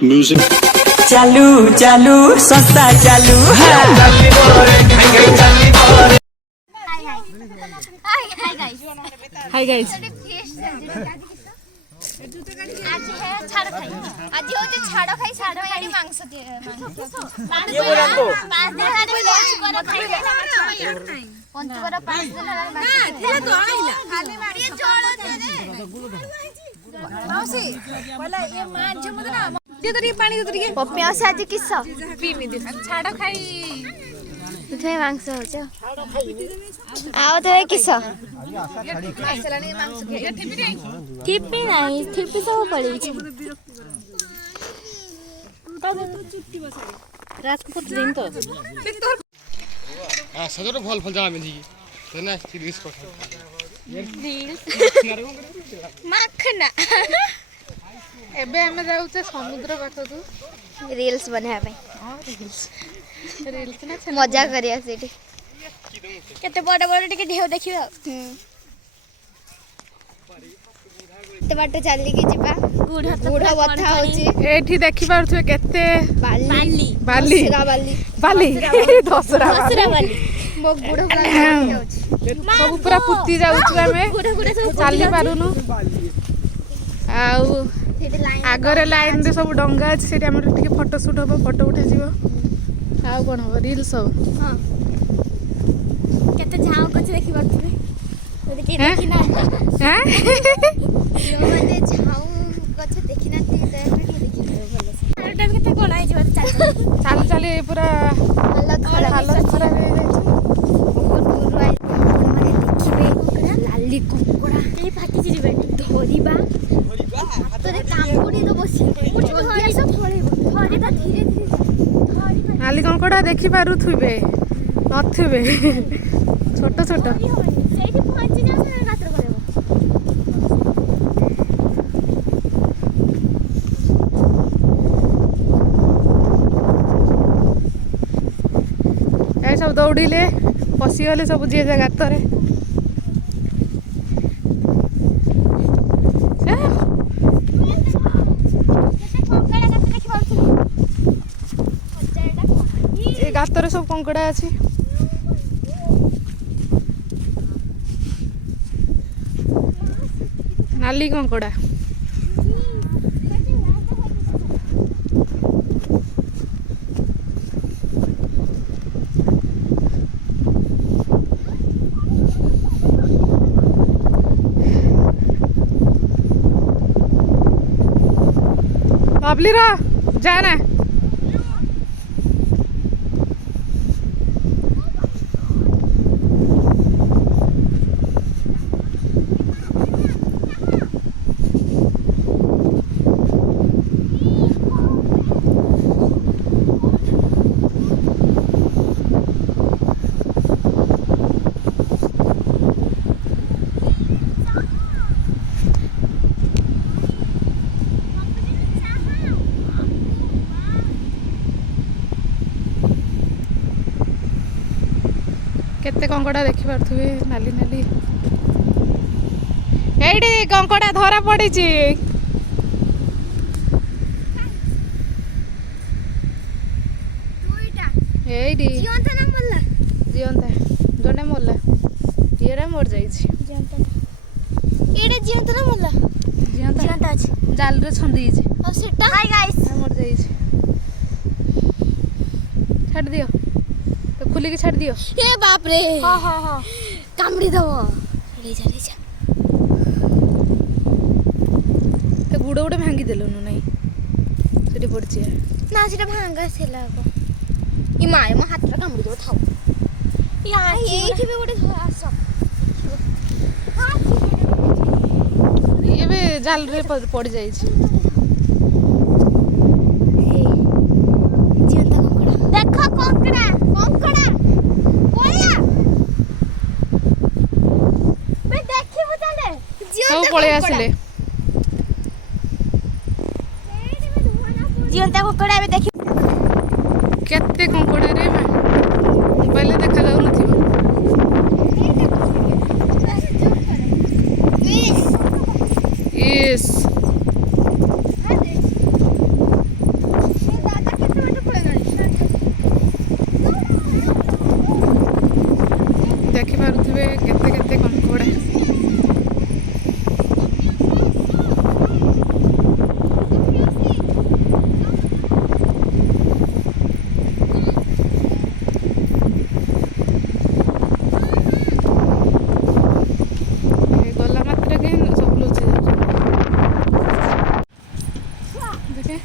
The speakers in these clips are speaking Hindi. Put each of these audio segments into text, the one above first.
Music. चालू चालू सस्ता चालू हाय गाइस आज है छाड़ खाई आज होते छाड़ खाई मांस पंचकर 5 दिन आज किस छाड़ खाई मांस हो किस थिपी नहीं थिपी सब पड़ी राजपूत दिन तो सजरो भल फल जा मिली तेना सीरीज को मखना एबे हमें जाऊ छे समुद्र पाखकू रील्स बनाया पे रील्स ना मजा करिया सेठी केते बड़ बड़ टिके ढेउ देखिबा ते बाटे चली की जिबा गुड़ बथा होची एठी देखि पारथुए केते बाली बाली बाली दसरा बाली मो गुड़ सब पूरा पुती जाउछु हमें चली पारुनु आउ आगरे लाइन रे सब डंगा अछि सेठी हमर टिके फोटो शूट हो फोटो उठा जीवो आउ कोन हो रील्स हो हां केते झाव कछ देखि पारथुए देखि ना हैं यो माने झाव कछ देखि ना ते देखि भलो से टाइम केते कोला आइ जीवा चाल चाली पूरा हालत खराब रे दूर आइ माने देखिबे लाली कुकुड़ा ए फाटी जिबे धरिबा तोरे कांकुड़ी तो बसी कुछ धरि सब फळेबो धरिबा धीरे धीरे धरिबा नाली कंकड़ा देखि पारुथुबे नथुबे छोट छोट ସେଇଠି ପହଞ୍ଚି ଯାଉ ନା ରାତ୍ର କରିବ ए सब दौड़िले पशिगले सब जे जे गातरे ए गातरे सब कंकड़ा अछि नाली कंकड़ा बाबली रा जाना केते कंकड़ा देखि पारथुबे नाली नाली एडी कंकड़ा धरा पड़ी छी दुईटा एडी जियंता ना मल्ला जियंता जने मोरला येरा मोर जाई छी जियंता एडे जियंता ना मल्ला जियंता अछि जाल रे छंदी छी और सेटा हाय गाइस मोर जाई छी छाड़ दियो तो खुली के छाड़ दियो ए बाप रे हां हां हां कामड़ी दबो ले जा तो गुड़ गुड़ भांगी देलो नु नहीं सेठी पड़ची ना सेटा भांगा सेला को ई माय म हाथ रा कामड़ी दो थाओ या एठी बे गोटे आस ये भी जाल रे पड़ जाई छी जियंता कंकड़ा देखो कंकड़ा कोया बे देखि बुताले सब पळे आसिले जियंता कंकड़ा बे देखि केते कंकड़ा रे मा मोबाइल देखा जाउ नथिबो इस देखे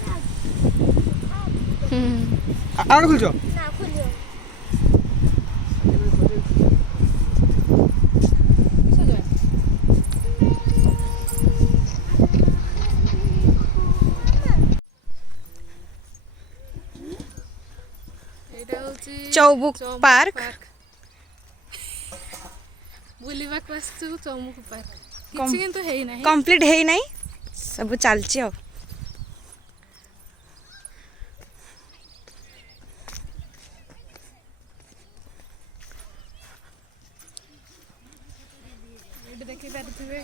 आड़ खुल जाओ ना खुलियो चौबुक पार्क बुलिबाक आसछु चौमुख पार्क किछि किंतु हेई नाही कंप्लीट है नहीं सब चलची अब एठी देखि पारुथिबे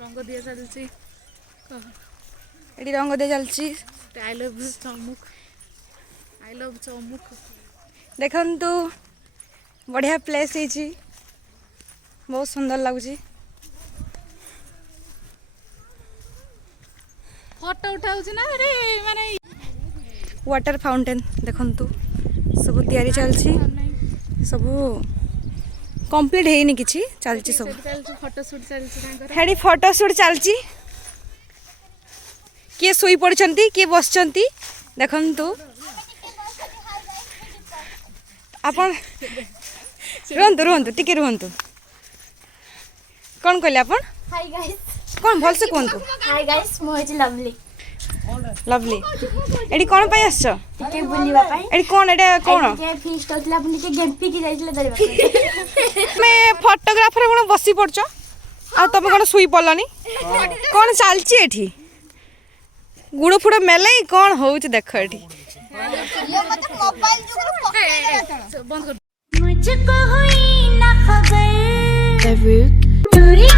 रंग दिया चलछि एटी रंग दे चलची I love Chaumukh I love चौमुख देखंतु बढ़िया प्लेस है बहुत सुंदर लगुच फोटो उठाउछि ना रे माने वाटर फाउंटेन देखंतु सब तैयारी चलची सब कंप्लीट है नहीं किछि चलची सब फोटो शूट चलछि तांकर हेडी फोटो शूट चलची किए सोई पड़छंती किए बसछंती देखंतु आपण रुहंतु रुहंतु टिके रुहंतु कौन कहले आपण हाय गाइस कौन भल से कहंतु हाय गाइस मो हेछि लवली लवली एडी कौन पाई आछो टिके बुलिबा पाई एडी कौन एडा कौन टिके फिस्ट होतला अपन टिके गेम्पी की जाइतले दरिबा मैं फोटोग्राफर कोन बसी पड़छो आ तुम कोन सुई पड़लनी कौन चलची एठी गुड़ फुड़ मेले कौन होउछ देखो एठी बंद कर मुझको हुई ना खबर दूरी